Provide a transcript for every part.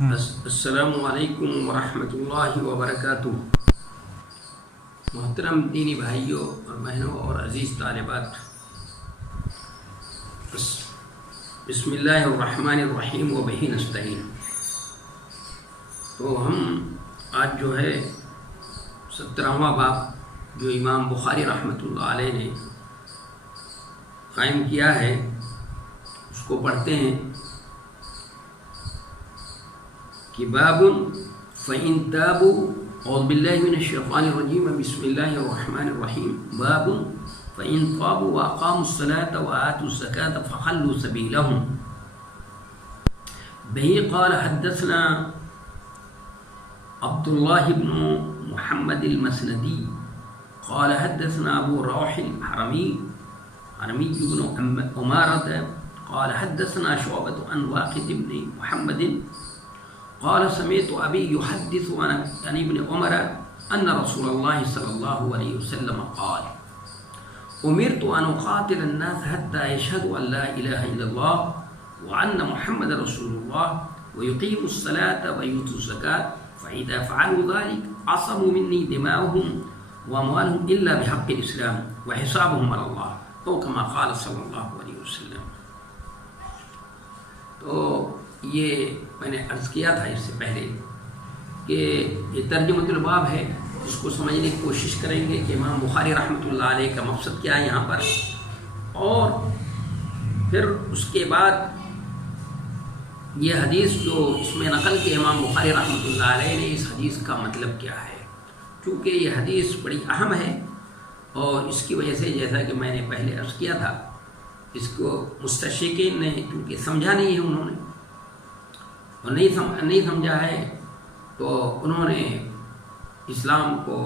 السلام علیکم ورحمۃ اللہ وبرکاتہ۔ محترم دینی بھائیوں اور بہنوں اور عزیز طالبات، بسم اللہ الرحمن الرحیم وبہ نستعین۔ تو ہم آج جو ہے 17واں باب جو امام بخاری رحمۃ اللہ علیہ نے قائم کیا ہے اس کو پڑھتے ہیں کہ باب فإن تابوا اعوذ باللہ من الشیطان الرجیم بسم اللہ الرحمن الرحیم باب فإن تابوا وأقاموا الصلاة وآتوا الزکاة فخلوا سبیلهم به قال حدثنا عبد الله بن محمد المسندی قال حدثنا ابو روح الحرمی بن عمارة قال حدثنا شعبة عن واقد بن محمد قال سمعت أبي يحدث عن ابن عمر أن رسول الله صلى الله عليه وسلم قال أمرت أن أقاتل الناس حتى يشهدوا أن لا إله إلا الله وأن محمد رسول الله ويقيموا الصلاة ويؤتوا الزكاة فإذا فعلوا ذلك عصموا مني دماءهم وأموالهم إلا بحق الإسلام وحسابهم على الله أو كما قال صلى الله عليه وسلم۔ تو یہ میں نے عرض کیا تھا اس سے پہلے کہ یہ ترجمۃ الباب ہے، اس کو سمجھنے کی کوشش کریں گے کہ امام بخاری رحمۃ اللہ علیہ کا مقصد کیا ہے یہاں پر، اور پھر اس کے بعد یہ حدیث جو اس میں نقل کے امام بخاری رحمۃ اللہ علیہ نے اس حدیث کا مطلب کیا ہے، چونکہ یہ حدیث بڑی اہم ہے اور اس کی وجہ سے جیسا کہ میں نے پہلے عرض کیا تھا اس کو مستشرقین نے کیونکہ سمجھا نہیں ہے انہوں نے، اور نہیں سمجھا ہے تو انہوں نے اسلام کو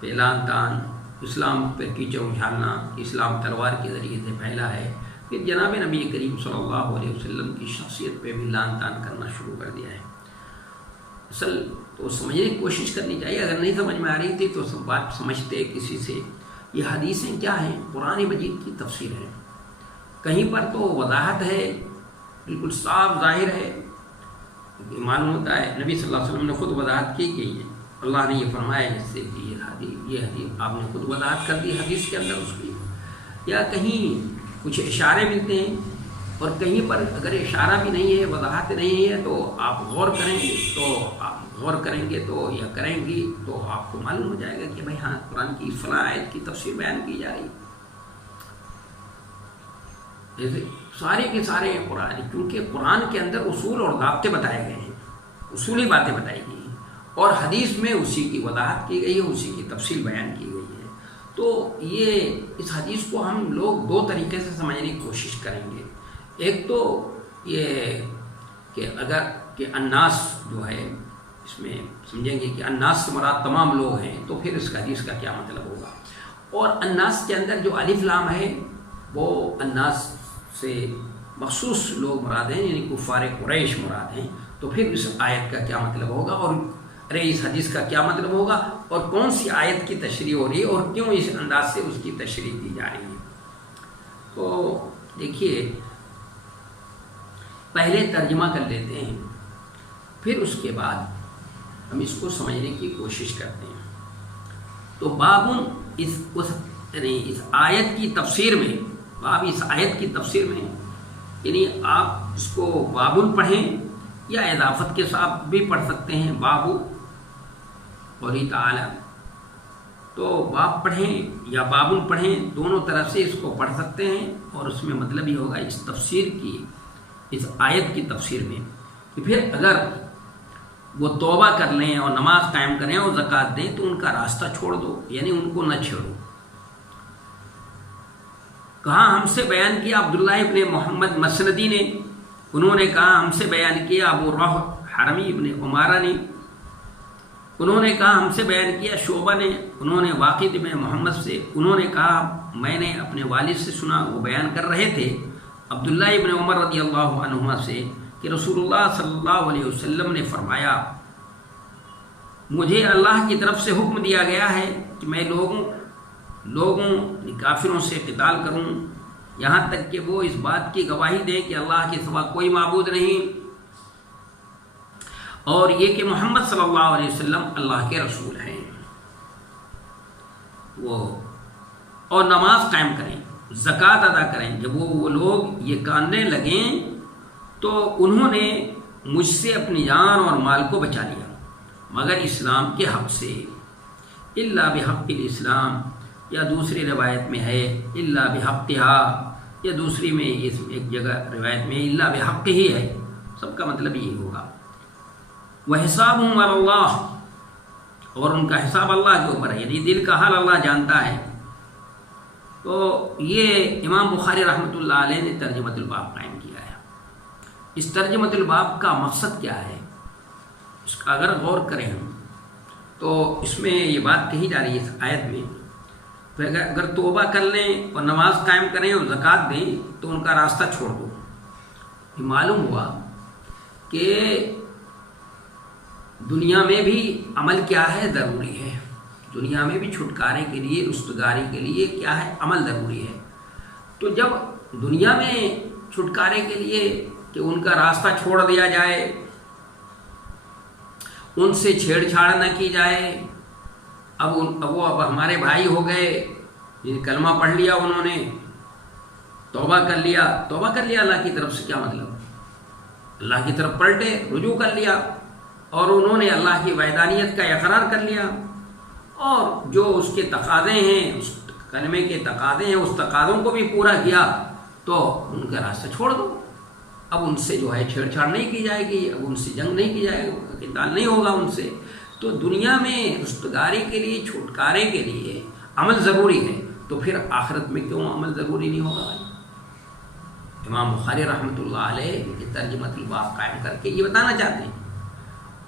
پہ لعن طعن، اسلام پہ کیچڑ اچھالنا، اسلام تلوار کے ذریعے سے پھیلا ہے، پھر جناب نبی کریم صلی اللہ علیہ وسلم کی شخصیت پہ بھی لعن طعن کرنا شروع کر دیا ہے۔ اصل تو سمجھنے کی کوشش کرنی چاہیے، اگر نہیں سمجھ میں آ رہی تھی تو بات سمجھتے کسی سے۔ یہ حدیثیں کیا ہیں؟ قرآن مجید کی تفسیر ہے، کہیں پر تو وضاحت ہے، بالکل صاف ظاہر ہے، معلوم ہوتا ہے نبی صلی اللہ علیہ وسلم نے خود وضاحت کی گئی ہے، اللہ نے یہ فرمایا جس سے کہ یہ حدیث آپ نے خود وضاحت کر دی حدیث کے اندر اس کی، یا کہیں کچھ اشارے ملتے ہیں اور کہیں پر اگر اشارہ بھی نہیں ہے، وضاحت نہیں ہے، تو آپ غور کریں گے تو یا کریں گی تو آپ کو معلوم ہو جائے گا کہ بھائی ہاں قرآن کی فلاں آیت کی تفسیر بیان کی جا رہی ہے۔ جیسے سارے کے سارے قرآن، کیونکہ قرآن کے اندر اصول اور ضابطے بتائے گئے ہیں، اصولی باتیں بتائی گئی ہیں، اور حدیث میں اسی کی وضاحت کی گئی ہے، اسی کی تفصیل بیان کی گئی ہے۔ تو یہ اس حدیث کو ہم لوگ دو طریقے سے سمجھنے کی کوشش کریں گے۔ ایک تو یہ کہ اگر کہ الناس جو ہے اس میں سمجھیں گے کہ الناس سے مراد تمام لوگ ہیں، تو پھر اس حدیث کا کیا مطلب ہوگا، اور الناس کے اندر جو الف لام ہے وہ الناس سے مخصوص لوگ مراد ہیں، یعنی کفار قریش مراد ہیں، تو پھر اس آیت کا کیا مطلب ہوگا، اور اس حدیث کا کیا مطلب ہوگا، اور کون سی آیت کی تشریح ہو رہی ہے اور کیوں اس انداز سے اس کی تشریح کی جا رہی ہے۔ تو دیکھیے پہلے ترجمہ کر لیتے ہیں، پھر اس کے بعد ہم اس کو سمجھنے کی کوشش کرتے ہیں۔ تو بابن اس آیت کی تفسیر میں، باب اس آیت کی تفسیر میں، یعنی آپ اس کو بابن پڑھیں یا اضافت کے ساتھ بھی پڑھ سکتے ہیں، بابو قولی تعالی، تو باب پڑھیں یا بابن پڑھیں، دونوں طرف سے اس کو پڑھ سکتے ہیں، اور اس میں مطلب یہ ہوگا اس تفسیر کی، اس آیت کی تفسیر میں کہ پھر اگر وہ توبہ کر لیں اور نماز قائم کریں اور زکوٰۃ دیں تو ان کا راستہ چھوڑ دو، یعنی ان کو نہ چھوڑو۔ کہاں ہم سے بیان کیا عبداللہ ابن محمد مسندی نے، انہوں نے کہا ہم سے بیان کیا ابو روح حرمی ابن عمارہ نے، انہوں نے کہا ہم سے بیان کیا شعبہ نے، انہوں نے واقد ابن محمد سے، انہوں نے کہا میں نے اپنے والد سے سنا، وہ بیان کر رہے تھے عبداللہ ابن عمر رضی اللہ عنہما سے کہ رسول اللہ صلی اللہ علیہ وسلم نے فرمایا مجھے اللہ کی طرف سے حکم دیا گیا ہے کہ میں لوگوں کافروں سے قتال کروں یہاں تک کہ وہ اس بات کی گواہی دیں کہ اللہ کے سوا کوئی معبود نہیں، اور یہ کہ محمد صلی اللہ علیہ وسلم اللہ کے رسول ہیں وہ، اور نماز قائم کریں، زکوٰۃ ادا کریں۔ جب وہ لوگ یہ کہنے لگیں تو انہوں نے مجھ سے اپنی جان اور مال کو بچا لیا مگر اسلام کے حق سے، الا بحق الاسلام، یا دوسری روایت میں ہے الا بحقھا، یا دوسری میں ایک جگہ روایت میں الا بحق ہی ہے، سب کا مطلب یہی ہوگا۔ وحسابہم علی اللہ، اور ان کا حساب اللہ کے اوپر ہے، یعنی دل کا حال اللہ جانتا ہے۔ تو یہ امام بخاری رحمۃ اللہ علیہ نے ترجمۃ الباب قائم کیا ہے۔ اس ترجمۃ الباب کا مقصد کیا ہے، اس کا اگر غور کریں ہم تو اس میں یہ بات کہی جا رہی ہے اس آیت میں، اگر توبہ کر لیں اور نماز قائم کریں اور زکوٰۃ دیں تو ان کا راستہ چھوڑ دو۔ یہ معلوم ہوا کہ دنیا میں بھی عمل کیا ہے، ضروری ہے۔ دنیا میں بھی چھٹکارے کے لیے، رستگاری کے لیے کیا ہے، عمل ضروری ہے۔ تو جب دنیا میں چھٹکارے کے لیے کہ ان کا راستہ چھوڑ دیا جائے، ان سے چھیڑ چھاڑ نہ کی جائے، اب وہ ہمارے بھائی ہو گئے، کلمہ پڑھ لیا انہوں نے، توبہ کر لیا اللہ کی طرف سے، کیا مطلب، اللہ کی طرف پلٹے، رجوع کر لیا، اور انہوں نے اللہ کی وحدانیت کا اقرار کر لیا، اور جو اس کے تقاضے ہیں، اس کلمے کے تقاضے ہیں، اس تقاضوں کو بھی پورا کیا، تو ان کا راستہ چھوڑ دو۔ اب ان سے جو ہے چھیڑ چھاڑ نہیں کی جائے گی، اب ان سے جنگ نہیں کی جائے گی، قتال نہیں ہوگا ان سے۔ تو دنیا میں رستگاری کے لیے، چھٹکارے کے لیے عمل ضروری ہے، تو پھر آخرت میں کیوں عمل ضروری نہیں ہوگا؟ امام بخاری رحمۃ اللہ علیہ ترجمۃ الباب قائم کر کے یہ بتانا چاہتے ہیں،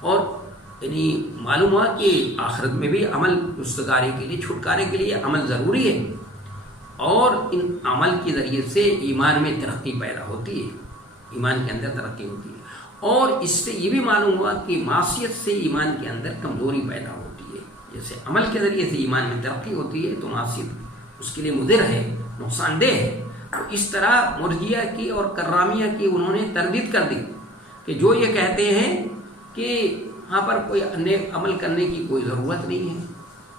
اور یعنی معلوم ہوا کہ آخرت میں بھی عمل، رستگاری کے لیے، چھٹکارے کے لیے عمل ضروری ہے، اور ان عمل کے ذریعے سے ایمان میں ترقی پیدا ہوتی ہے، ایمان کے اندر ترقی ہوتی ہے۔ اور اس سے یہ بھی معلوم ہوا کہ معصیت سے ایمان کے اندر کمزوری پیدا ہوتی ہے۔ جیسے عمل کے ذریعے سے ایمان میں ترقی ہوتی ہے، تو معصیت اس کے لیے مضر ہے، نقصان دہ ہے۔ تو اس طرح مرجیہ کی اور کرامیہ کی انہوں نے تردید کر دی کہ جو یہ کہتے ہیں کہ یہاں پر کوئی نیک عمل کرنے کی کوئی ضرورت نہیں ہے،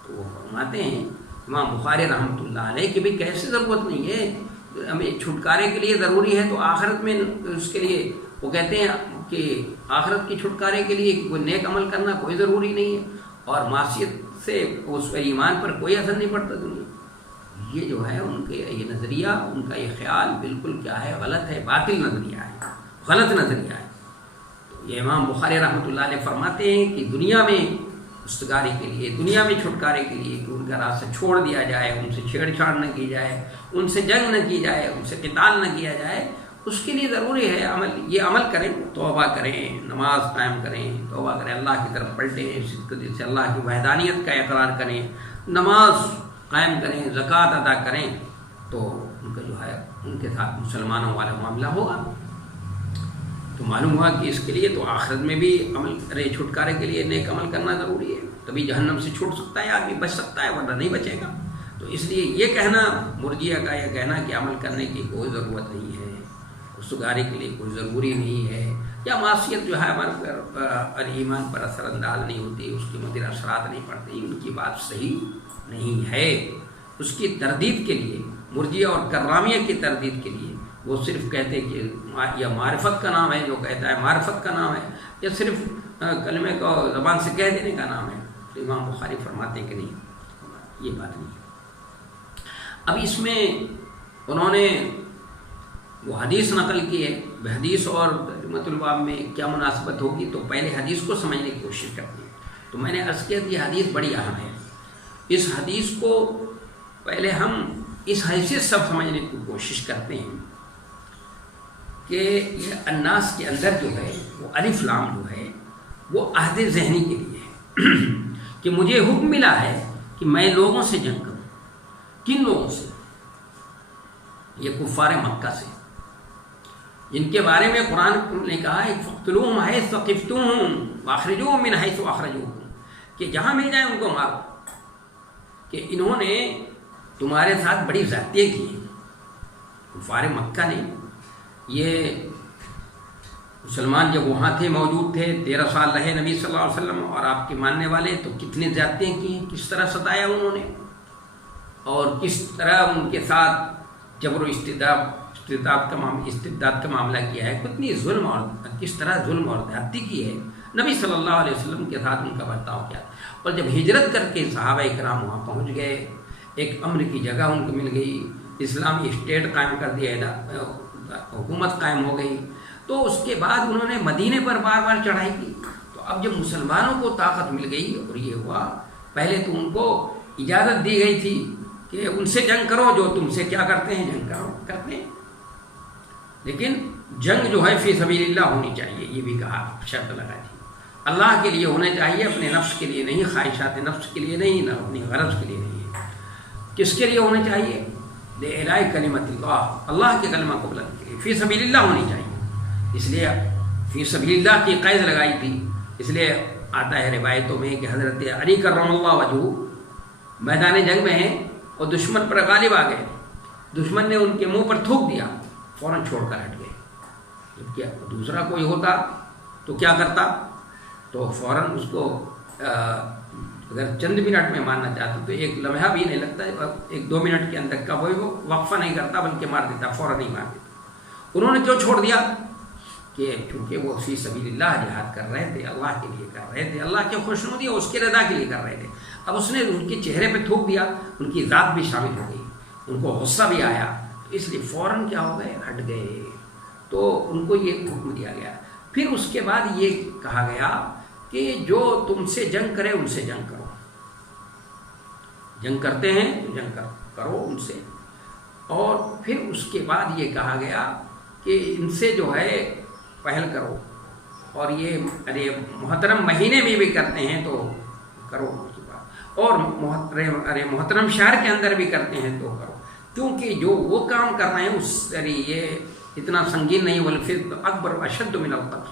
تو وہ فرماتے ہیں امام بخاری رحمۃ اللہ علیہ کہ بھی کیسے ضرورت نہیں ہے، ہمیں چھٹکارے کے لیے ضروری ہے، تو آخرت میں اس کے لیے وہ کہتے ہیں کہ آخرت کی چھٹکارے کے لیے کوئی نیک عمل کرنا کوئی ضروری نہیں ہے، اور معصیت سے اس پر ایمان پر کوئی اثر نہیں پڑتا دنیا۔ یہ جو ہے ان کے یہ نظریہ، ان کا یہ خیال بالکل کیا ہے، غلط ہے، باطل نظریہ ہے، غلط نظریہ ہے۔ تو یہ امام بخاری رحمۃ اللہ علیہ فرماتے ہیں کہ دنیا میں رستگاری کے لیے، دنیا میں چھٹکارے کے لیے کہ ان کا راستہ چھوڑ دیا جائے، ان سے چھیڑ چھاڑ نہ کی جائے، ان سے جنگ نہ کی جائے، ان سے قتال نہ کیا جائے، اس کے لیے ضروری ہے عمل۔ یہ عمل کریں، توبہ کریں، نماز قائم کریں، توبہ کریں، اللہ کی طرف پلٹیں، صدق دل سے اللہ کی وحدانیت کا اقرار کریں، نماز قائم کریں، زکوٰۃ ادا کریں، تو ان کا جو ہے ان کے ساتھ مسلمانوں والا معاملہ ہوگا۔ تو معلوم ہوا کہ اس کے لیے تو آخرت میں بھی عمل کرے، چھٹکارے کے لیے نیک عمل کرنا ضروری ہے، تبھی جہنم سے چھوٹ سکتا ہے آدمی، بچ سکتا ہے، ورنہ نہیں بچے گا۔ تو اس لیے یہ کہنا، مرجیہ کا یہ کہنا کہ عمل کرنے کی کوئی ضرورت نہیں ہے، رستگاری کے لیے کوئی ضروری نہیں ہے، یا معصیت جو ہے ہمارے پر ایمان پر اثر انداز نہیں ہوتی، اس کے مدر اثرات نہیں پڑتے، ان کی بات صحیح نہیں ہے۔ اس کی تردید کے لیے، مرجیہ اور کرامیہ کی تردید کے لیے وہ صرف کہتے کہ یا معرفت کا نام ہے، جو کہتا ہے معرفت کا نام ہے، یا صرف کلمے کو زبان سے کہہ دینے کا نام ہے۔ تو امام بخاری فرماتے ہیں کہ نہیں، یہ بات نہیں۔ اب اس میں انہوں نے وہ حدیث نقل کی ہے، حدیث اور ترجمۃ الباب میں کیا مناسبت ہوگی، تو پہلے حدیث کو سمجھنے کی کوشش کرتے ہیں۔ تو میں نے عرض کیا کہ یہ حدیث بڑی اہم ہے، اس حدیث کو پہلے ہم اس حیثیت سے سمجھنے کی کوشش کرتے ہیں کہ یہ الناس کے اندر جو ہے وہ الف لام جو ہے وہ عہد ذہنی کے لیے ہے کہ مجھے حکم ملا ہے کہ میں لوگوں سے جنگ کروں۔ کن لوگوں سے؟ یہ کفار مکہ سے، جن کے بارے میں قرآن نے کہا ہے فَاقْتُلُوهُمْ حَيْثُ ثَقِفْتُمُوهُمْ وَأَخْرِجُوهُمْ مِنْ حَيْثُ أَخْرَجُوكُمْ، کہ جہاں مل جائے ان کو مارو، کہ انہوں نے تمہارے ساتھ بڑی زیادتیاں کی ہیں۔ کفار مکہ نے یہ مسلمان جب وہاں تھے، موجود تھے، 13 سال رہے نبی صلی اللہ علیہ وسلم اور آپ کے ماننے والے، تو کتنے زیادتیاں کی ہیں، کس طرح ستایا انہوں نے، اور کس طرح ان کے ساتھ جبر و استبداد کا معاملہ کیا ہے، کتنی ظلم اور کس طرح ظلم اور زیادتی کی ہے نبی صلی اللہ علیہ وسلم کے ساتھ ان کا برتاؤ کیا۔ اور جب ہجرت کر کے صحابہ کرام وہاں پہنچ گئے، ایک امن کی جگہ ان کو مل گئی، اسلامی اسٹیٹ قائم کر دیا، حکومت قائم ہو گئی، تو اس کے بعد انہوں نے مدینے پر بار بار چڑھائی کی۔ تو اب جب مسلمانوں کو طاقت مل گئی اور یہ ہوا، پہلے تو ان کو اجازت دی گئی تھی کہ ان سے جنگ کرو، جو تم سے کیا کرتے ہیں جنگ کرتے ہیں، لیکن جنگ جو ہے فی سبیل اللہ ہونی چاہیے، یہ بھی کہا، شرط لگا دی، اللہ کے لیے ہونا چاہیے، اپنے نفس کے لیے نہیں، خواہشات نفس کے لیے نہیں، نہ اپنی غرض کے لیے نہیں ہے۔ کس کے لیے ہونا چاہیے؟ لِإِعْلَاءِ کلمۃ اللہ، اللہ کے کلمہ کو بلند کے لیے، فی سبیل اللہ ہونی چاہیے۔ اس لیے فی سبیل اللہ کی قید لگائی تھی، اس لیے آتا ہے روایتوں میں کہ حضرت علی کرم اللہ وجہہ میدان جنگ میں ہیں اور دشمن پر غالب آ گئے، دشمن نے ان کے منہ پر تھوک دیا، فوراً چھوڑ کر ہٹ گئے۔ جب کیا دوسرا کوئی ہوتا تو کیا کرتا؟ تو فوراً اس کو اگر چند منٹ میں مارنا چاہتا تو ایک لمحہ بھی نہیں لگتا، 1-2 منٹ کے اندر کا وہ وقفہ نہیں کرتا بلکہ مار دیتا، فوراً ہی مار دیتا۔ انہوں نے کیوں چھوڑ دیا؟ کہ چونکہ وہ فی سبیل اللہ جہاد کر رہے تھے، اللہ کے لیے کر رہے تھے، اللہ کی خوشنودی اور اس کے رضا کے لیے کر رہے تھے۔ اب اس نے ان کے چہرے پہ تھوک دیا، ان کی ذات بھی شامل ہو گئی، ان کو غصہ بھی آیا، تو اس لیے فوراً کیا ہو گئے؟ ہٹ گئے۔ تو ان کو یہ حکم دیا گیا۔ پھر اس کے بعد یہ کہا گیا کہ جو تم سے جنگ کرے ان سے جنگ کرو، جنگ کرتے ہیں تو جنگ کرو ان سے۔ اور پھر اس کے بعد یہ کہا گیا کہ ان سے جو ہے پہل کرو، اور یہ محترم مہینے میں بھی کرتے ہیں تو کرو، اور محترم شہر کے اندر بھی کرتے ہیں تو کرو، کیونکہ جو وہ کام کر رہے ہیں اس یہ اتنا سنگین نہیں، والفتنہ اکبر اشد من القتل،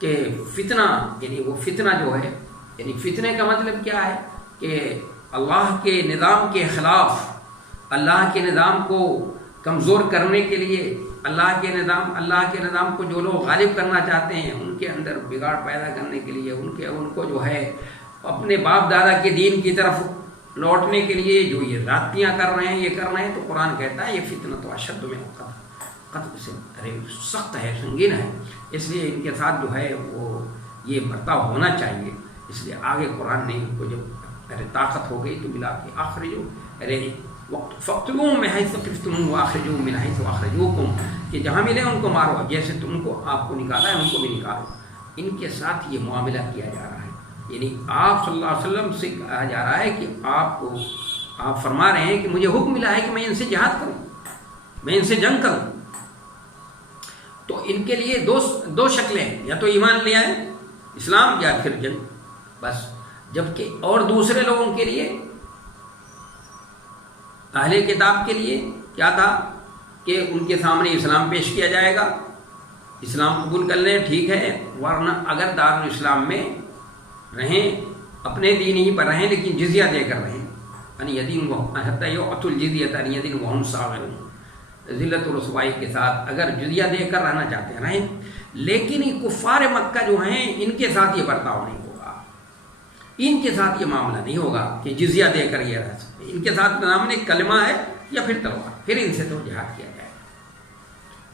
کہ فتنہ یعنی وہ فتنہ جو ہے، یعنی فتنے کا مطلب کیا ہے کہ اللہ کے نظام کے خلاف، اللہ کے نظام کو کمزور کرنے کے لیے، اللہ کے نظام کو جو لوگ غالب کرنا چاہتے ہیں ان کے اندر بگاڑ پیدا کرنے کے لیے، ان کو جو ہے اپنے باپ دادا کے دین کی طرف لوٹنے کے لیے جو یہ زیادتیاں کر رہے ہیں، یہ کر رہے ہیں، تو قرآن کہتا ہے یہ فتنہ تو اشد من القتل، قتل سے سخت ہے، سنگین ہے، اس لیے ان کے ساتھ جو ہے وہ یہ برتاؤ ہونا چاہیے۔ اس لیے آگے قرآن نے ان کو جب طاقت ہو گئی تو ملا کے اخرجو فَاقْتُلُوهُمْ مِنْ حَيْثُ ثَقَفْتُمُوهُمْ وَأَخْرِجُوهُمْ مِنْ حَيْثُ أَخْرَجُوكُمْ، کہ جہاں ملے ان کو مارو، جیسے تم کو آپ کو نکالا ہے ان کو بھی نکالو۔ ان کے ساتھ یہ معاملہ کیا جا رہا ہے، یعنی آپ صلی اللہ علیہ وسلم سے کہا جا رہا ہے کہ آپ فرما رہے ہیں کہ مجھے حکم ملا ہے کہ میں ان سے جہاد کروں، میں ان سے جنگ کروں۔ تو ان کے لیے دو شکلیں ہیں، یا تو ایمان لے آئے اسلام، یا پھر جنگ، بس۔ جبکہ اور دوسرے لوگوں کے لیے، اہل کتاب کے لیے کیا تھا کہ ان کے سامنے اسلام پیش کیا جائے گا، اسلام قبول کر لیں ٹھیک ہے، ورنہ اگر دارالاسلام میں رہیں، اپنے دین ہی پر رہیں لیکن جزیہ دے کر رہیں، یعنی یدین حتی یعطوا الجزیۃ عن ید وہم صاغرون، ذلت و رسوائی کے ساتھ اگر جزیہ دے کر رہنا چاہتے ہیں رہیں، لیکن کفار مکہ جو ہیں ان کے ساتھ یہ برتاؤ نہیں ہوگا، ان کے ساتھ یہ معاملہ نہیں ہوگا کہ جزیہ دے کر یہ رہ سکتے، ان کے ساتھ نام نے کلمہ ہے یا پھر تلوار، پھر ان سے تو جہاد کیا جائے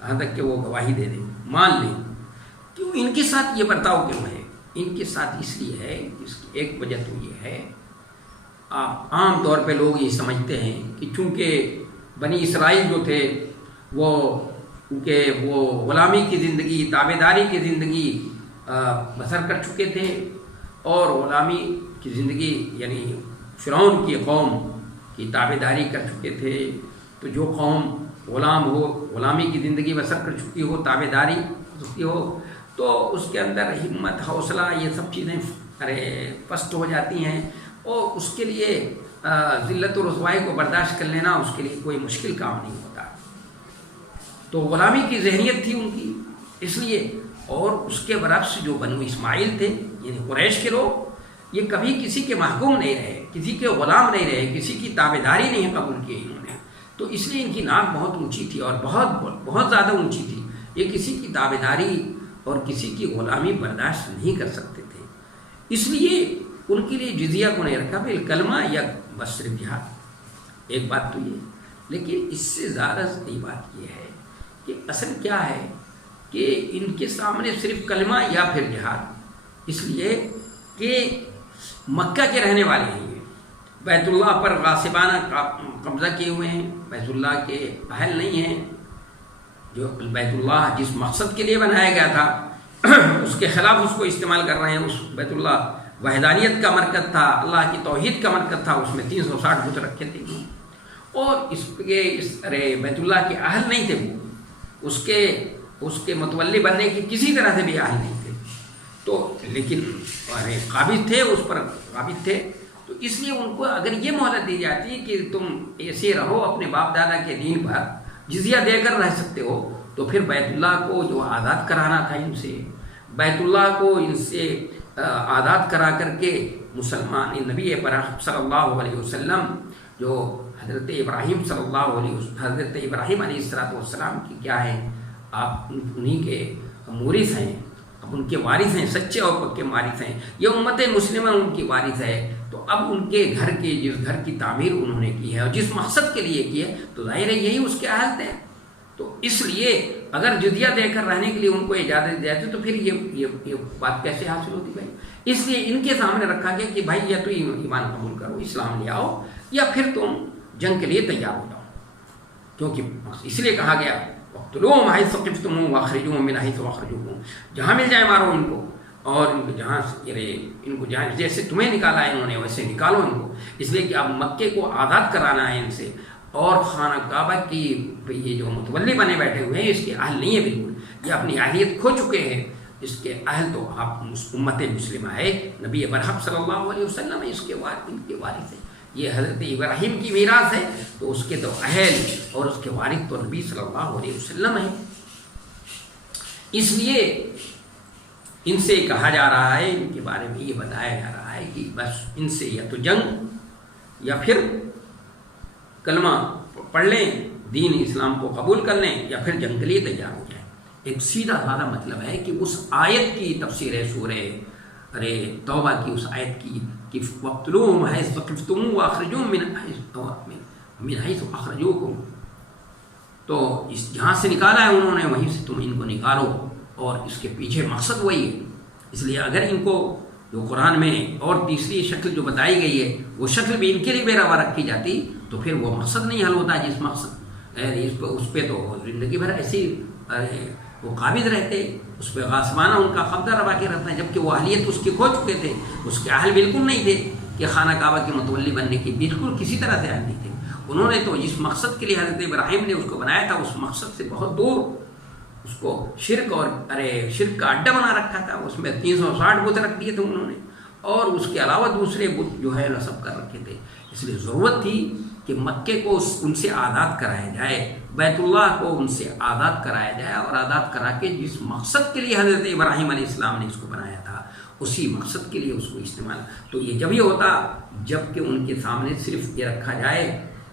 یہاں تک کہ وہ گواہی دے دیں، مان لیں۔ کیوں ان کے ساتھ یہ برتاؤ کیوں ہے؟ ان کے ساتھ اس لیے ہے، اس کی ایک وجہ تو یہ ہے، عام طور پہ لوگ یہ سمجھتے ہیں کہ چونکہ بنی اسرائیل جو تھے وہ غلامی کی زندگی، تابع داری کی زندگی بسر کر چکے تھے، اور غلامی کی زندگی یعنی فرعون کی قوم کی تابع داری کر چکے تھے، تو جو قوم غلام ہو، غلامی کی زندگی بسر کر چکی ہو، تابع داری چکی ہو، تو اس کے اندر ہمت، حوصلہ، یہ سب چیزیں پست ہو جاتی ہیں، اور اس کے لیے ذلت و رسوائی کو برداشت کر لینا اس کے لیے کوئی مشکل کام نہیں ہوتا۔ تو غلامی کی ذہنیت تھی ان کی، اس لیے، اور اس کے برعکس جو بنو اسماعیل تھے یعنی قریش کے لوگ، یہ کبھی کسی کے محکوم نہیں رہے، کسی کے غلام نہیں رہے، کسی کی تابع داری نہیں قبول کی انہوں نے، تو اس لیے ان کی ناک بہت اونچی تھی، اور بہت بہت زیادہ اونچی تھی، یہ کسی کی تابع داری اور کسی کی غلامی برداشت نہیں کر سکتے تھے، اس لیے ان کے لیے جزیہ کو نہیں رکھا، بل کلمہ یا بس صرف جہاد۔ ایک بات تو یہ، لیکن اس سے زیادہ صحیح بات یہ ہے کہ اصل کیا ہے کہ ان کے سامنے صرف کلمہ یا پھر جہاد، اس لیے کہ مکہ کے رہنے والے ہیں، بیت اللہ پر غاصبانہ قبضہ کیے ہوئے ہیں، بیت اللہ کے اہل نہیں ہیں، جو بیت اللہ جس مقصد کے لیے بنایا گیا تھا اس کے خلاف اس کو استعمال کر رہے ہیں۔ اس بیت اللہ وحدانیت کا مرکز تھا، اللہ کی توحید کا مرکز تھا، اس میں 360 بت رکھے تھے، اور بیت اللہ کے اہل نہیں تھے، وہ اس کے متولی بننے کی کسی طرح سے بھی اہل نہیں تھے، تو لیکن قابض تھے، اس پر قابض تھے، تو اس لیے ان کو اگر یہ مہلت دی جاتی کہ تم ایسے رہو اپنے باپ دادا کے دین پر، جزیہ دے کر رہ سکتے ہو، تو پھر بیت اللہ کو جو آزاد کرانا تھا ان سے، بیت اللہ کو ان سے آزاد کرا کر کے مسلمان نبی صلی اللہ علیہ وسلم جو حضرت ابراہیم حضرت ابراہیم علیہ السلام کی کیا ہے، آپ انہی کے مورث ہیں، اب ان کے وارث ہیں، سچے اور پکے وارث ہیں، یہ امت مسلمہ ان کی وارث ہے، تو اب ان کے گھر کی جس گھر کی تعمیر انہوں نے کی ہے اور جس مقصد کے لیے کی ہے، تو ظاہر ہے یہی اس کے اہل تھے، تو اس لیے اگر جزیہ دے کر رہنے کے لیے ان کو اجازت دی جاتی تو پھر یہ بات کیسے حاصل ہوتی بھائی؟ اس لیے ان کے سامنے رکھا گیا کہ بھائی یا تو ایمان قبول کرو، اسلام لے آؤ، یا پھر تم جنگ کے لیے تیار ہو جاؤ، کیونکہ اس لیے کہا گیا وَاقْتُلُوهُمْ حَيْثُ ثَقِفْتُمُوهُمْ وَأَخْرِجُوهُم مِّنْ حَيْثُ أَخْرَجُوكُمْ، جہاں مل جائے مارو ان کو، اور ان کو جہاں جیسے تمہیں نکالا ہے انہوں نے ویسے نکالو ان کو، اس لیے کہ اب مکے کو آزاد کرانا ہے ان سے، اور خانہ کعبہ کی یہ جو متولی بنے بیٹھے ہوئے ہیں اس کے اہل نہیں ہے، بالکل یہ اپنی اہلیت کھو چکے ہیں، اس کے اہل تو آپ امت مسلمہ ہے، نبی برحق صلی اللہ علیہ وسلم اس کے ان کے وارث ہیں، یہ حضرت ابراہیم کی میراث ہے، تو اس کے تو اہل اور اس کے وارث تو نبی صلی اللہ علیہ وسلم ہیں، اس لیے ان سے کہا جا رہا ہے، ان کے بارے میں یہ بتایا جا رہا ہے کہ بس ان سے یا تو جنگ یا پھر کلمہ پڑھ لیں، دین اسلام کو قبول کر لیں، یا پھر جنگ کے لیے تیار ہو جائیں۔ ایک سیدھا سادہ مطلب ہے کہ اس آیت کی تفسیر ہے سورہ توبہ کی، اس آیت کی کہ وَاقْتُلُوهُمْ حَيْثُ ثَقِفْتُمُوهُمْ وَأَخْرِجُوهُم مِّنْ حَيْثُ أَخْرَجُوكُمْ، تو جہاں سے نکالا ہے انہوں نے وہیں سے تم ان کو نکالو، اور اس کے پیچھے مقصد وہی ہے، اس لیے اگر ان کو جو قرآن میں اور تیسری شکل جو بتائی گئی ہے وہ شکل بھی ان کے لیے بے روا رکھی جاتی تو پھر وہ مقصد نہیں حل ہوتا، جس مقصد اس پہ تو زندگی بھر ایسی وہ قابض رہتے، اس پہ غاصبانہ ان کا قبضہ روا کے رہتا ہے، جبکہ وہ اہلیت اس کی کھو چکے تھے، اس کے اہل بالکل نہیں تھے کہ خانہ کعبہ کے متولی بننے کی، بالکل کسی طرح سے اہل نہیں تھے، انہوں نے تو جس مقصد کے لیے حضرت ابراہیم نے اس کو بنایا تھا اس مقصد سے بہت دور اس کو شرک اور شرک کا اڈا بنا رکھا تھا، اس میں 360 بت رکھ دیے تھے انہوں نے، اور اس کے علاوہ دوسرے بت جو ہے نصب کر رکھے تھے، اس لیے ضرورت تھی کہ مکے کو ان سے آزاد کرایا جائے، بیت اللہ کو ان سے آزاد کرایا جائے، اور آزاد کرا کے جس مقصد کے لیے حضرت ابراہیم علیہ السلام نے اس کو بنایا تھا اسی مقصد کے لیے اس کو استعمال، تو یہ جب ہی ہوتا جب کہ ان کے سامنے صرف یہ رکھا جائے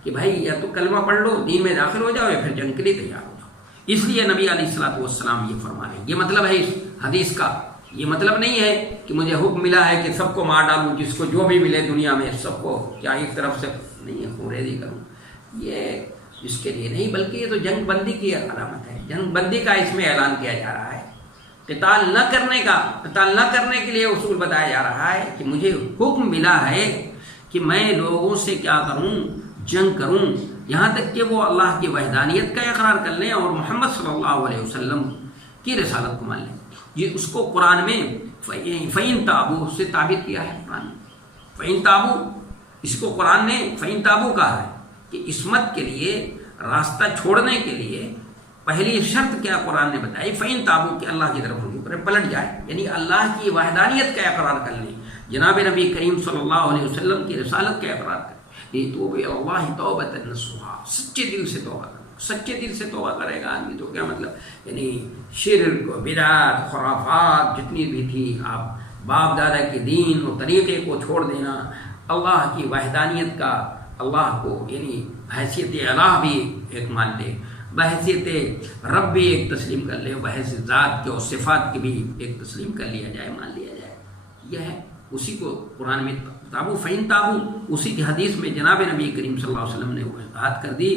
کہ بھائی یا تو کلمہ پڑھ لو، دین میں داخل ہو جاؤ، یا پھر جنگ کے لیے تیار ہو جاؤ۔ اس لیے نبی علیہ السلام یہ فرما رہے ہیں، یہ مطلب ہے اس حدیث کا، یہ مطلب نہیں ہے کہ مجھے حکم ملا ہے کہ سب کو مار ڈالوں، جس کو جو بھی ملے دنیا میں سب کو کیا ایک طرف سے نہیں ہے خوریزی کروں، یہ اس کے لیے نہیں، بلکہ یہ تو جنگ بندی کی علامت ہے، جنگ بندی کا اس میں اعلان کیا جا رہا ہے، قتال نہ کرنے کے لیے اصول بتایا جا رہا ہے کہ مجھے حکم ملا ہے کہ میں لوگوں سے کیا کروں، جنگ کروں، یہاں تک کہ وہ اللہ کی وحدانیت کا اقرار کر لیں اور محمد صلی اللہ علیہ وسلم کی رسالت کو مان لیں۔ یہ اس کو قرآن میں فَإِن تَابُوا سے تعبیر کیا ہے، قرآن فَإِن تَابُوا، اس کو قرآن نے فَإِن تَابُوا کہا ہے کہ عصمت کے لیے، راستہ چھوڑنے کے لیے پہلی شرط کیا قرآن نے بتائی، فَإِن تَابُوا کہ اللہ کی طرف رجوع کرے، پلٹ جائے، یعنی اللہ کی وحدانیت کا اقرار کر لیں، جناب نبی کریم صلی اللہ علیہ وسلم کی رسالت کا اقرار کریں، توبہ اللہ توبۃ نصوحا، سچے دل سے توبہ کرے، سچے دل سے توبہ کرے گا آدمی تو کیا مطلب، یعنی شرک بدعت خرافات جتنی بھی تھی، آپ باپ دادا کے دین اور طریقے کو چھوڑ دینا، اللہ کی وحدانیت کا، اللہ کو یعنی حیثیت الہ بھی ایک مان لے، بحیثیت رب بھی ایک تسلیم کر لے، بحیثیت ذات کے اور صفات کے بھی ایک تسلیم کر لیا جائے، مان لیا جائے. یہ ہے اسی کو قرآن میں تابو فین تابو، اسی کی حدیث میں جناب نبی کریم صلی اللہ علیہ وسلم نے وضاحت کر دی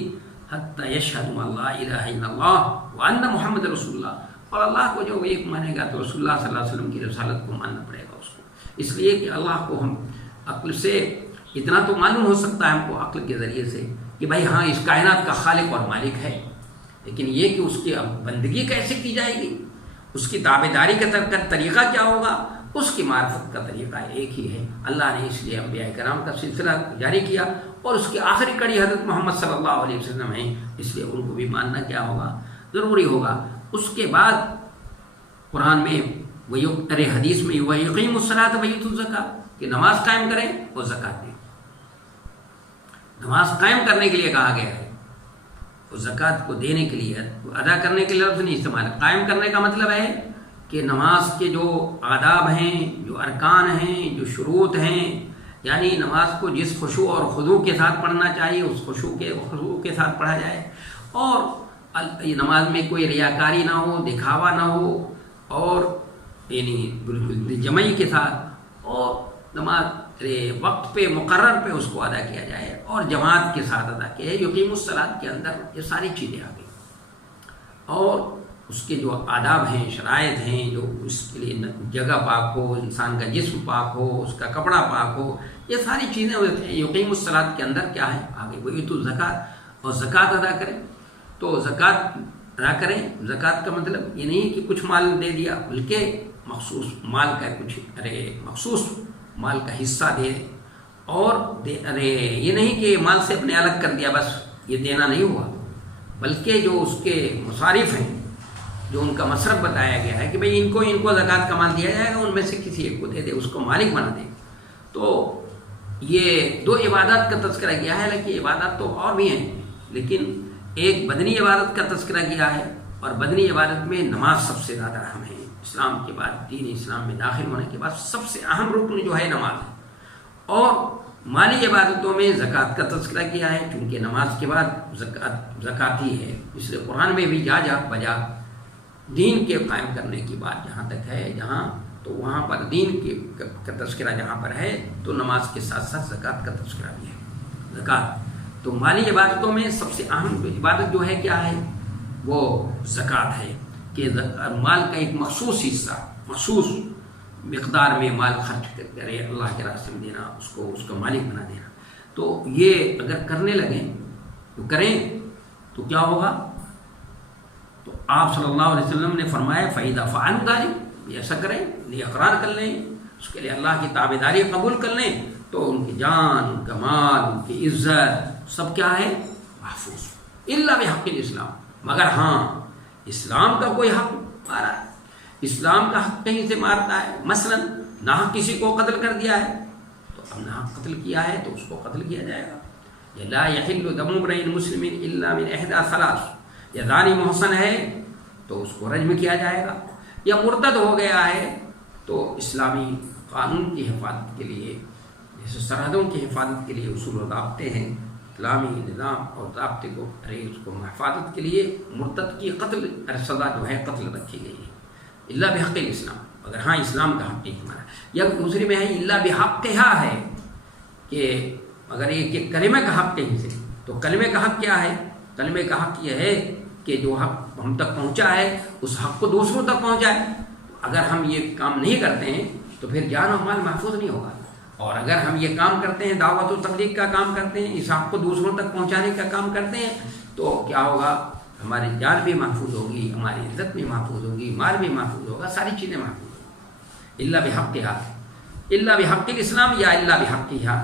حتی یشہدوا لا الہ الا اللہ وان محمد رسول اللہ. اور اللہ کو جو ایک مانے گا تو رسول اللہ صلی اللہ علیہ وسلم کی رسالت کو ماننا پڑے گا اس کو. اس لیے کہ اللہ کو ہم عقل سے اتنا تو معلوم ہو سکتا ہے ہم کو عقل کے ذریعے سے کہ بھائی ہاں اس کائنات کا خالق اور مالک ہے، لیکن یہ کہ اس کی بندگی کیسے کی جائے گی، اس کی تابعداری کا طریقہ کیا ہوگا، اس کی معرفت کا طریقہ ایک ہی ہے. اللہ نے اس لیے انبیاء کرام کا سلسلہ جاری کیا اور اس کی آخری کڑی حضرت محمد صلی اللہ علیہ وسلم ہے، اس لیے ان کو بھی ماننا کیا ہوگا، ضروری ہوگا. اس کے بعد قرآن میں حدیث میں وَيُقِيمُ الصَّلَاةَ وَيُؤْتُوا الزَّكَاةَ کہ نماز قائم کریں اور زکوٰۃ دیں. نماز قائم کرنے کے لیے کہا گیا ہے اور زکوٰۃ کو دینے کے لیے، ادا کرنے کے لیے لفظ نہیں استعمال. قائم کرنے کا مطلب ہے کہ نماز کے جو آداب ہیں، جو ارکان ہیں، جو شروط ہیں، یعنی نماز کو جس خشوع اور خضوع کے ساتھ پڑھنا چاہیے اس خشوع کے ساتھ پڑھا جائے، اور نماز میں کوئی ریاکاری نہ ہو، دکھاوا نہ ہو، اور یعنی بالکل جمعی کے ساتھ، اور نماز وقت پہ مقرر پہ اس کو ادا کیا جائے اور جماعت کے ساتھ ادا کیا جائے. یقیم الصلاۃ کے اندر یہ ساری چیزیں آ گئی، اور اس کے جو آداب ہیں، شرائط ہیں، جو اس کے لیے جگہ پاک ہو، انسان کا جسم پاک ہو، اس کا کپڑا پاک ہو، یہ ساری چیزیں ہوتی ہیں. یقیم الصلاۃ کے اندر کیا ہے آگے وَيُؤْتُوا الزَّكَاةَ اور زکوٰۃ ادا کریں. تو زکوٰۃ ادا کریں، زکوٰۃ کا مطلب یہ نہیں کہ کچھ مال دے دیا، بلکہ مخصوص مال کا مخصوص مال کا حصہ دے، اور یہ نہیں کہ مال سے اپنے الگ کر دیا بس، یہ دینا نہیں ہوا، بلکہ جو اس کے مصارف ہیں، جو ان کا مصرف بتایا گیا ہے کہ بھئی ان کو زکوٰۃ کا مال دیا جائے گا، ان میں سے کسی ایک کو دے دے، اس کو مالک بنا دے. تو یہ دو عبادات کا تذکرہ کیا ہے، لیکن عبادات تو اور بھی ہیں، لیکن ایک بدنی عبادت کا تذکرہ کیا ہے، اور بدنی عبادت میں نماز سب سے زیادہ اہم ہے. اسلام کے بعد، دین اسلام میں داخل ہونے کے بعد سب سے اہم رکن جو ہے نماز ہے. اور مالی عبادتوں میں زکوٰۃ کا تذکرہ کیا ہے، چونکہ نماز کے بعد زکوٰۃ ہی ہے، اس لیے قرآن میں بھی جا بجا دین کے قائم کرنے کی بات جہاں تک ہے، جہاں تو وہاں پر دین کا تذکرہ جہاں پر ہے تو نماز کے ساتھ ساتھ زکوٰۃ کا تذکرہ بھی ہے. زکوٰۃ تو مالی عبادتوں میں سب سے اہم عبادت جو ہے کیا ہے، وہ زکوٰۃ ہے، کہ مال کا ایک مخصوص حصہ، مخصوص مقدار میں مال خرچ کرے، اللہ کے راستے میں دینا، اس کو مالک بنا دینا. تو یہ اگر کرنے لگیں تو کریں تو کیا ہوگا، تو آپ صلی اللہ علیہ وسلم نے فرمایا فَإِذَا فَعَلُوا ذَلِكَ، ایسا کریں، یہ اقرار کر لیں، اس کے لیے اللہ کی تابعداری قبول کر لیں، تو ان کی جان، ان کا مال، ان کی عزت سب کیا ہے، محفوظ. الا بحق الاسلام، مگر ہاں اسلام کا کوئی حق مارا ہے، اسلام کا حق کہیں سے مارتا ہے، مثلا ناحق کسی کو قتل کر دیا ہے تو اب ناحق قتل کیا ہے تو اس کو قتل کیا جائے گا. یا لا یحل دم امرئ مسلم الا من احدى ثلاث، یا زانی محسن ہے تو اس کو رجم کیا جائے گا، یا مرتد ہو گیا ہے تو اسلامی قانون کی حفاظت کے لیے، جیسے سرحدوں کی حفاظت کے لیے اصول و ضابطے ہیں، اسلامی نظام اور ضابطے کو اس کو حفاظت کے لیے مرتد کی قتل سزا جو ہے قتل رکھی گئی ہے. الا بحق الاسلام، اگر ہاں اسلام کا حق نہیں ہمارا. یا دوسری میں ہے الا بحقھا ہے، کہ اگر یہ کلمہ کا حق کہیں سے، تو کلمے کا حق کیا ہے، کلمے کا حق یہ ہے کہ جو حق ہم تک پہنچا ہے اس حق کو دوسروں تک پہنچائے. اگر ہم یہ کام نہیں کرتے ہیں تو پھر جان و مال محفوظ نہیں ہوگا، اور اگر ہم یہ کام کرتے ہیں، دعوت و تبلیغ کا کام کرتے ہیں، اس حق کو دوسروں تک پہنچانے کا کام کرتے ہیں، تو کیا ہوگا، ہماری جان بھی محفوظ ہوگی، ہماری عزت بھی محفوظ ہوگی، مال بھی محفوظ ہوگا، ساری چیزیں محفوظ ہوگی. الا بحقھا، الا بحق الاسلام، یا الا بحقھا،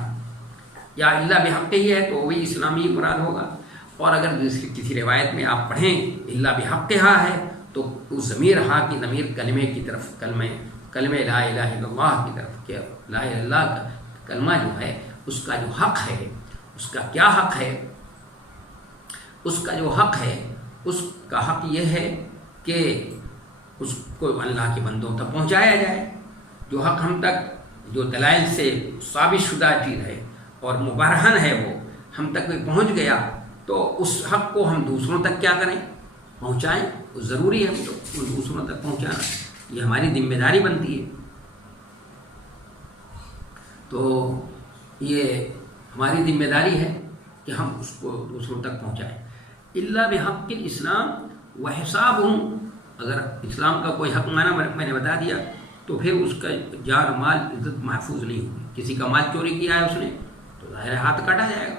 یا الا بحق ہی ہے تو وہی اسلامی مراد ہوگا. اور اگر کسی روایت میں آپ پڑھیں الا بحقھا ہے تو اس ضمیر ہا کی ضمیر کلمے کی طرف، کلمہ لا الہ الا اللہ کی طرف، کہ لا الہ الا اللہ کا کلمہ جو ہے اس کا جو حق ہے، اس کا کیا حق ہے، اس کا جو حق ہے، اس کا حق یہ ہے کہ اس کو اللہ کے بندوں تک پہنچایا جائے. جو حق ہم تک، جو دلائل سے ثابت شدہ چیز ہے اور مبرہن ہے، وہ ہم تک بھی پہنچ گیا تو اس حق کو ہم دوسروں تک کیا کریں، پہنچائیں. وہ ضروری ہے ہم تو ان دوسروں تک پہنچانا، یہ ہماری ذمہ داری بنتی ہے. تو یہ ہماری ذمہ داری ہے کہ ہم اس کو دوسروں تک پہنچائیں. اللہ بحق الاسلام و حساب ہوں، اگر اسلام کا کوئی حق مانا میں نے بتا دیا تو پھر اس کا جان مال عزت محفوظ نہیں ہوگی. کسی کا مال چوری کیا ہے اس نے تو ظاہر ہاتھ کاٹا جائے گا.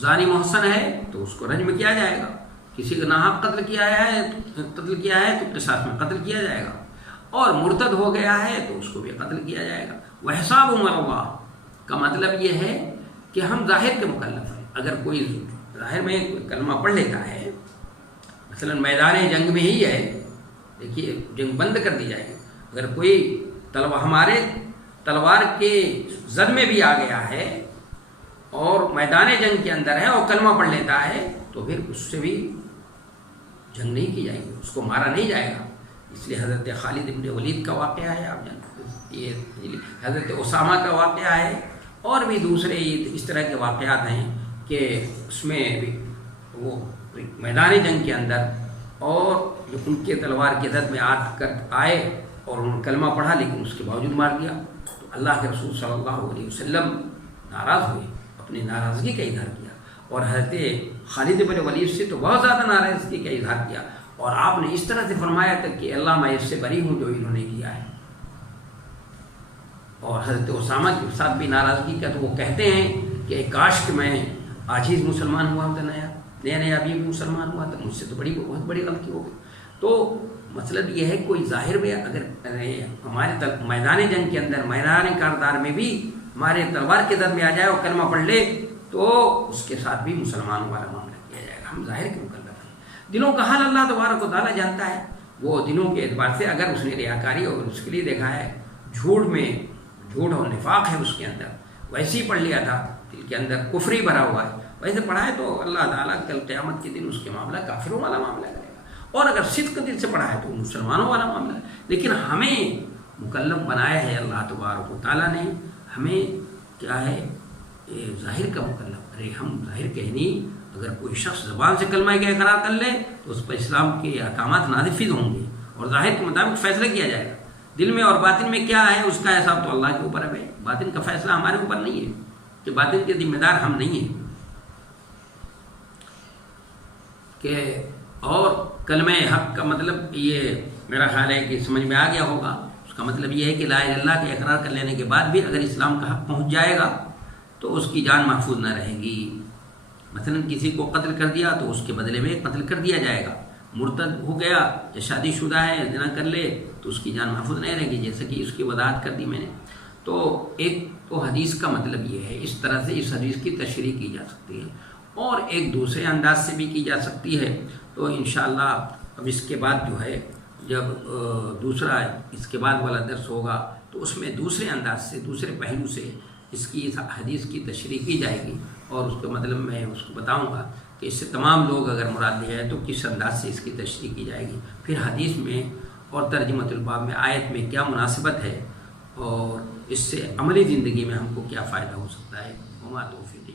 زانی محسن ہے تو اس کو رجم کیا جائے گا. کسی کا ناحق قتل کیا ہے تو قصاص میں قتل کیا جائے گا. اور مرتد ہو گیا ہے تو اس کو بھی قتل کیا جائے گا. وحساب اللہ کا مطلب یہ ہے کہ ہم ظاہر کے مکلف ہیں. اگر کوئی ظاہر میں کلمہ پڑھ لیتا ہے، مثلا میدان جنگ میں ہی ہے، دیکھیے جنگ بند کر دی جائے گی. اگر کوئی ہمارے تلوار کے زد میں بھی آ گیا ہے اور میدان جنگ کے اندر ہے اور کلمہ پڑھ لیتا ہے تو پھر اس سے بھی جنگ نہیں کی جائے گی، اس کو مارا نہیں جائے گا. اس لیے حضرت خالد ابن ولید کا واقعہ ہے، آپ جانتے ہیں، یہ حضرت اسامہ کا واقعہ ہے، اور بھی دوسرے اس طرح کے واقعات ہیں کہ اس میں وہ میدان جنگ کے اندر اور جو ان کے تلوار کے زد میں آئے اور انہوں نے کلمہ پڑھا لیکن اس کے باوجود مار دیا. تو اللہ کے رسول صلی اللہ علیہ وسلم ناراض ہوئے، اپنی ناراضگی کا اظہار کیا، اور حضرت خالد بن ولید سے تو بہت زیادہ ناراضگی کا اظہار کیا، اور آپ نے اس طرح سے فرمایا تھا کہ اللہ میں اس سے بری ہوں جو انہوں نے کیا ہے. اور حضرت اسامہ کے ساتھ بھی ناراضگی کا، تو وہ کہتے ہیں کہ کاش کہ میں آج ہی مسلمان ہوا ہوتا، نیا ابھی مسلمان ہوا تو مجھ سے تو بہت بڑی غلطی ہو گئی. تو مطلب یہ ہے کوئی ظاہر میں اگر ہمارے میدان جنگ کے اندر، میدان کاردار میں بھی ہمارے تلوار کے زد میں آ جائے اور کلمہ پڑھ لے تو اس کے ساتھ بھی مسلمانوں والا معاملہ کیا جائے گا. ہم ظاہر کے مکلف ہیں. دلوں کا حال اللہ تبارک و تعالیٰ جانتا ہے. وہ دلوں کے اعتبار سے اگر اس نے ریاکاری اور اس کے لیے دیکھا ہے، جھوٹ اور نفاق ہے اس کے اندر، ویسے ہی پڑھ لیا تھا، دل کے اندر کفری بھرا ہوا ہے، ویسے پڑھا ہے تو اللہ تعالیٰ کل قیامت کے دن اس کے معاملہ کافروں والا معاملہ کرے گا. اور اگر صدق دل سے پڑھا ہے تو مسلمانوں والا معاملہ ہے. لیکن ہمیں مکلف بنایا ہے اللہ تبارک و تعالیٰ نے، ہمیں کیا ہے ظاہر کا مکلف. ارے ہم ظاہر کہنی، اگر کوئی شخص زبان سے کلمہ کا اقرار کر لے تو اس پر اسلام کے احکامات نافذ ہوں گے اور ظاہر کے مطابق فیصلہ کیا جائے گا. دل میں اور باطن میں کیا ہے اس کا حساب تو اللہ کے اوپر ہے. باطن کا فیصلہ ہمارے اوپر نہیں ہے کہ باطن کے ذمہ دار ہم نہیں ہیں. کہ اور کلمہ حق کا مطلب یہ میرا خیال ہے کہ سمجھ میں آ گیا ہوگا. اس کا مطلب یہ ہے کہ لا الہ الا اللہ کے اقرار کر لینے کے بعد بھی اگر اسلام کا حق پہنچ جائے گا تو اس کی جان محفوظ نہ رہے گی. مثلا کسی کو قتل کر دیا تو اس کے بدلے میں قتل کر دیا جائے گا. مرتد ہو گیا یا شادی شدہ ہے، زنا کر لے تو اس کی جان محفوظ نہیں رہے گی، جیسے کہ اس کی وضاحت کر دی میں نے. تو ایک تو حدیث کا مطلب یہ ہے، اس طرح سے اس حدیث کی تشریح کی جا سکتی ہے، اور ایک دوسرے انداز سے بھی کی جا سکتی ہے. تو انشاءاللہ اب اس کے بعد جو ہے جب دوسرا اس کے بعد والا درس ہوگا تو اس میں دوسرے انداز سے، دوسرے پہلو سے اس کی حدیث کی تشریح کی جائے گی، اور اس کا مطلب میں اس کو بتاؤں گا کہ اس سے تمام لوگ اگر مراد لیا ہے تو کس انداز سے اس کی تشریح کی جائے گی. پھر حدیث میں اور ترجمۃ الباب میں آیت میں کیا مناسبت ہے اور اس سے عملی زندگی میں ہم کو کیا فائدہ ہو سکتا ہے. وما توفیقی